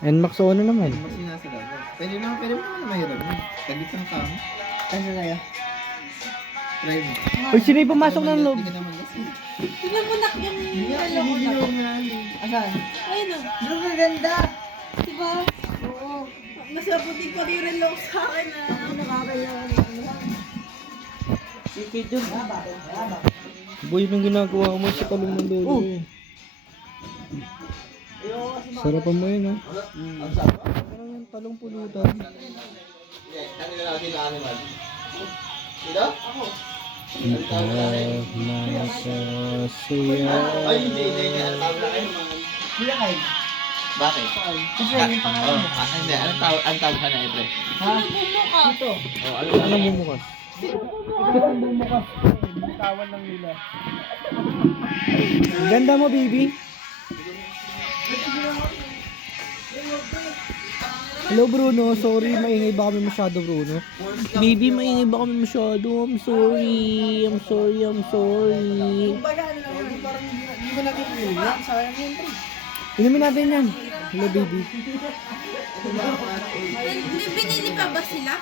NMAX ano naman. Mas sinasala. Pwede naman na mahirap. Talit ng kamo. Ano sa'yo? Try mo. Uy, sino yung pumasok ng loob? Hindi ka naman kasi. Tingnan mo nak yung relo ko na. Asan? Ayun o. Bro, maganda. Diba? Oo. Mas mabuti pa rin relo ko sa akin na. Nakakaya. Sige, Jun. Bakit? Boy, anong ginagawa mo sa talong ng lolo? Sarapan mo yun, ha? Parang yung talong pulutan. Kanina lang sila animal. Sino? Ako. Nakakasaya. Ay, hindi. Ano tawag na kayo? Kuya Kyle. Bakit? Kasi yung pangalan mo. Hindi. Anong tawag ka na, Ebre? Ha? Bumuka. Dito. Oh, ano Anong bumukas? Bumukas. Bitawan lang nila. Ganda mo, baby. Hello, Bruno. Sorry, maingay ba kami masyado, Bruno? Baby, maingay ba kami masyado? I'm sorry. I'm sorry. Kumbaga, ano lang yun, parang hindi mo natin yun. Sayang yun, pre. Inumin natin yan. Hello, baby. May binili pa ba sila?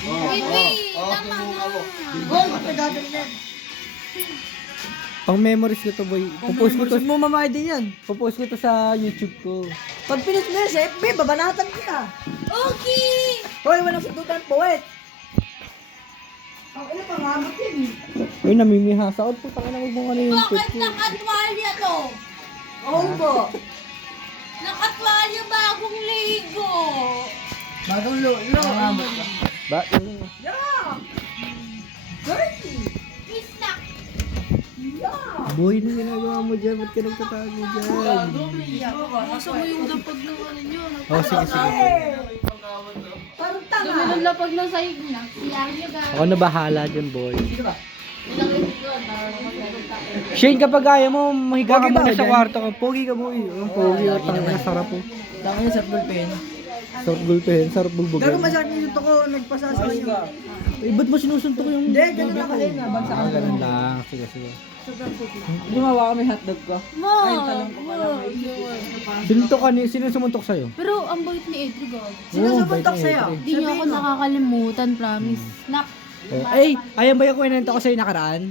Baby, tama na. Gold, pagkagagal yan. Pang memories ko to, boy. Popost ko to. mo mamay din yan. Popost ko to sa YouTube ko. Pag pinit mo yan sa FB, babanatan kita. Okay! Hoy, walang sundutan, poet. Ang ina, pangamot yan eh. Uy, namimihasa ako. Putang ina, mo ano yung Bakit nakatwalya to? Oo po. Nakatwalya bagong Lego. Bagong lo. Ba? Yeah! Dirty! Isnak. Yeah! Boy, ano ginagawa mo dyan? Ba't ka nagtatago dyan? Masa mo yung lapag ng ano nyo. Oh, sige, sige. Parang tanga. Kami ng lapag ng sahig na. Siyang nyo ga. Ako na bahala dyan, boy. Sino ba? Shane, kapag ayaw mo, mahiga ka Pogi ba muna ako sa dyan? kwarto ka. Pogi ka, boy. Ang pogi. Ang sarap po. Tanga yun sa ballpen. Sarap gulpen, sarap Gago bulbugan. masakit yung suntok ko, nagpasa sa kanya. Eh, ba't mo sinusuntok yung... Hindi, ganun lang kasi, nabagsak Ah, ang ganun lang. Sige, sige. Gumawa kami hotdog ko. Mo! Sino sumuntok sa'yo? Pero ang bait ni Edri God. Sino Oo, sumuntok bait na sa'yo? Edri. Hindi niyo ako nakakalimutan, promise. Nak. Oh. Ay, ayan ba yung kwento ko sa'yo nakaraan?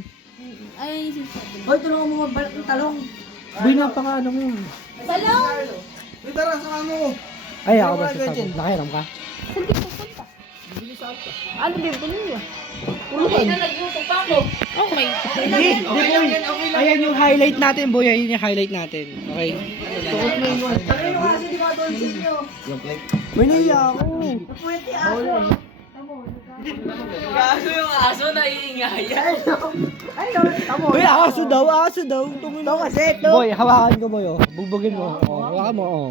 Ay, sinasabi. Hoy, tulungan mo magbalak ng talong. Boy, napaka ano mo. Talong! Uy, tara, saka mo. Ay, ako ba sasabi? Nakiram ka? Saan di pupunta? Ano din, tuloy niya. Hindi na nagluto pa ako. Okay. Hindi, boy. Ayan yung highlight natin, boy. Ayan yung highlight natin. Okay. Tukot mo yun. Ano yung aso, di ba doon sa inyo? Yung plate. May naiya ako. Pwede aso. Gago yung aso na iingayan. Ano? Tamo. Boy, aso daw. Tumulong. Ito kasi, ito. Boy, hawakan ko, boy. Oh. Bugbugin mo. Oh, hawakan mo. Oh.